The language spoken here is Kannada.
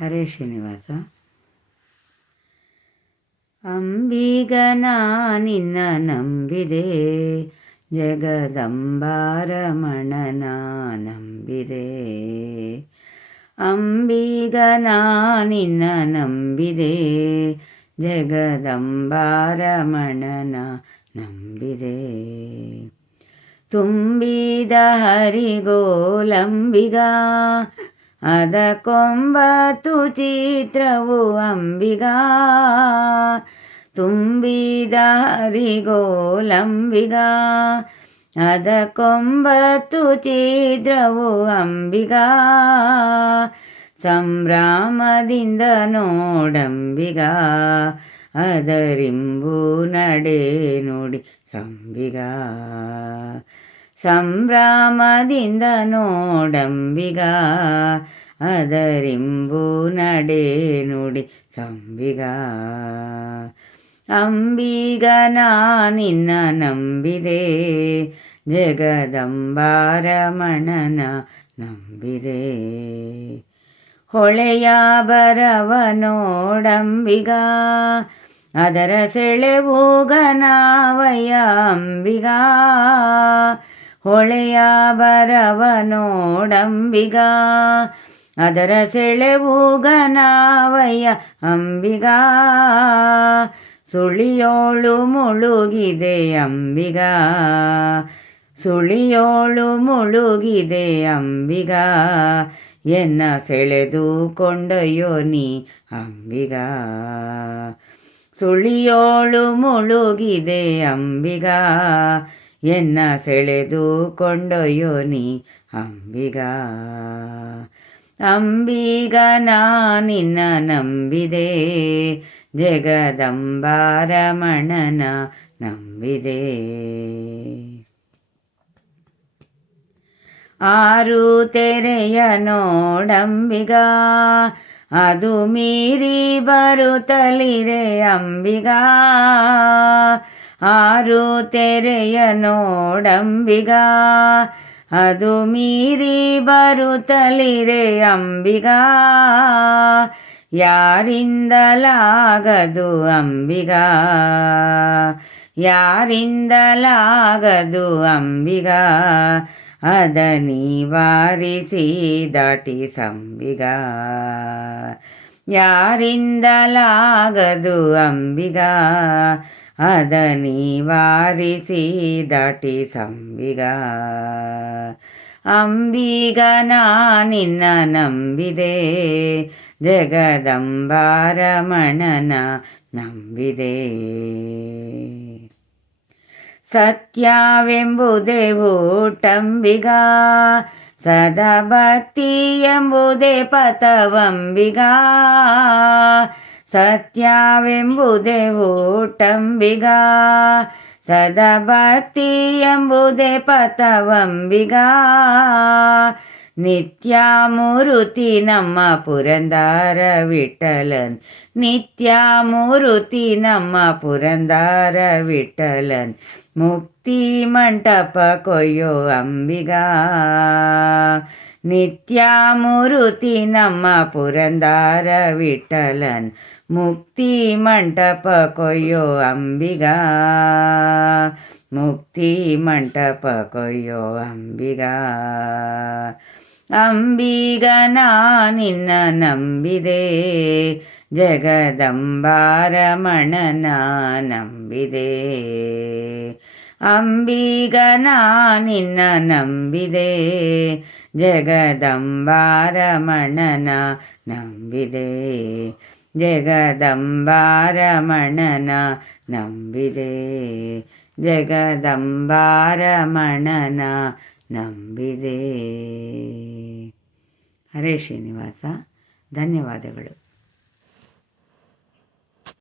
ಹರೇ ಶ್ರೀನಿವಾಸ. ಅಂಬಿಗನ ನಿನ್ನ ನಂಬಿದೆ ಜಗದಂಬಾರಮಣನ ನಂಬಿದೆ. ಅಂಬಿಗನ ನಿನ್ನ ನಂಬಿದೆ ಜಗದಂಬಾರಮಣನ ನಂಬಿದೆ. ತುಂಬಿದ ಹರಿಗೋಲಂಬಿಗ ಅದಕ್ಕೊಂಬತ್ತು ಚಿತ್ರವು ಅಂಬಿಗ. ತುಂಬಿದ ಹರಿಗೋಲಂಬಿಗ. ಅದಕ್ಕೊಂಬತ್ತು ಚಿತ್ರವು ಅಂಬಿಗ. ಸಂಭ್ರಾಮದಿಂದ ನೋಡಂಬಿಗ. ಅದರಿಂಬು ನಡೆ ನೋಡಿ ಸಂಬಿಗ. ಸಂಭ್ರಮದಿಂದ ನೋಡಂಬಿಗ ಅದರಿಂಬು ನಡೆ ನುಡಿ ಸಂಬಿಗ ಅಂಬಿಗ ನಿನ್ನ ನಂಬಿದೆ ಜಗದಂಬಾರಮಣನ ನಂಬಿದೆ ಹೊಳೆಯ ಬರವ ನೋಡಂಬಿಗ ಅದರ ಸೆಳೆವು ಘನವಯ್ಯ ಅಂಬಿಗ ಹೊಳೆಯ ಬರವನೋಡಂಬಿಗ, ಅದರ ಸೆಳೆವು ಗನಾವಯ್ಯ ಅಂಬಿಗ. ಸುಳಿಯೋಳು ಮುಳುಗಿದೆ ಅಂಬಿಗ, ಸುಳಿಯೋಳು ಮುಳುಗಿದೆ ಅಂಬಿಗ. ಎನ್ನ ಸೆಳೆದು ಕೊಂಡಯ್ಯೋ ನೀ ಅಂಬಿಗ, ಸುಳಿಯೋಳು ಮುಳುಗಿದೆ ಅಂಬಿಗ. ಎನ್ನ ಸೆಳೆದು ಕೊಂಡೊಯ್ಯೋ ನೀ ಅಂಬಿಗ. ಅಂಬಿಗ ನಿನ್ನ ನಂಬಿದೆ, ಜಗದಂಬಾರಮಣನ ನಂಬಿದೆ. ಆರು ತೆರೆಯ ನೋಡಂಬಿಗ, ಅದು ಮೀರಿ ಬರುತ್ತಲಿರೆ ಅಂಬಿಗ. ಆರು ತೆರೆಯ ನೋಡಂಬಿಗ, ಅದು ಮೀರಿ ಬರುತ್ತಲಿರೆ ಅಂಬಿಗ. ಯಾರಿಂದಲಾಗದು ಅಂಬಿಗ? ಯಾರಿಂದಲಾಗದು ಅಂಬಿಗ? ಅದ ನಿವಾರಿಸಿ ದಾಟಿ ಸಂಬಿಗ. ಯಾರಿಂದಲಾಗದು ಅಂಬಿಗ? ಅದ ನಿವಾರಿಸಿ ದಾಟಿ ಸಂಬಿಗ. ಅಂಬಿಗ ನಿನ್ನ ನಂಬಿದೆ, ಜಗದಂಬಾರಮಣನ ನಂಬಿದೆ. ಸತ್ಯವೆಂಬುದೇ ಊಟಂಬಿಗ ಸದಾ ಭಕ್ತಿ ಎಂಬುದೇ ಪಥವಂಬಿಗ. ಸತ್ಯವೆಂಬುದೇ ಊಟಂಬಿಗ ಸದಾ ಭಕ್ತಿ ಎಂಬುದೇ ಪಥವಂಬಿಗ ನಿತ್ಯ ಮೂರುತಿ ನಮ್ಮ ಪುರಂದಾರ ವಿಠಲನ್ ನಿತ್ಯ ಮೂರುತಿ ನಮ್ಮ ಪುರಂದಾರ ವಿಠಲನ್ ಮುಕ್ತಿ ಮಂಟಪ ಕೊಯ್ಯೋ ಅಂಬಿಗ ನಿತ್ಯ ಮೂರುತಿ ನಮ್ಮ ಪುರಂದಾರ ವಿಠಲನ್ ಮುಕ್ತಿ ಮಂಟಪ ಕೊಯ್ಯೋ ಅಂಬಿಗ ಮುಕ್ತಿ ಮಂಟಪ ಕೊಯ್ಯೋ ಅಂಬಿಗ ಅಂಬಿಗ ನಿನ್ನ ನಂಬಿದೆ ಜಗದಂಬಾರಮಣನ ನಂಬಿದೆ ಅಂಬಿಗ ನಿನ್ನ ನಂಬಿದೆ ಜಗದಂಬಾರಮಣನ ನಂಬಿದೆ ಜಗದಂಬಾರಮಣನ ನಂಬಿದೆ. ಜಗದಂಬಾರಮಣನ ನಂಬಿದೆ. ಹರೇ ಶ್ರೀನಿವಾಸ ಧನ್ಯವಾದಗಳು.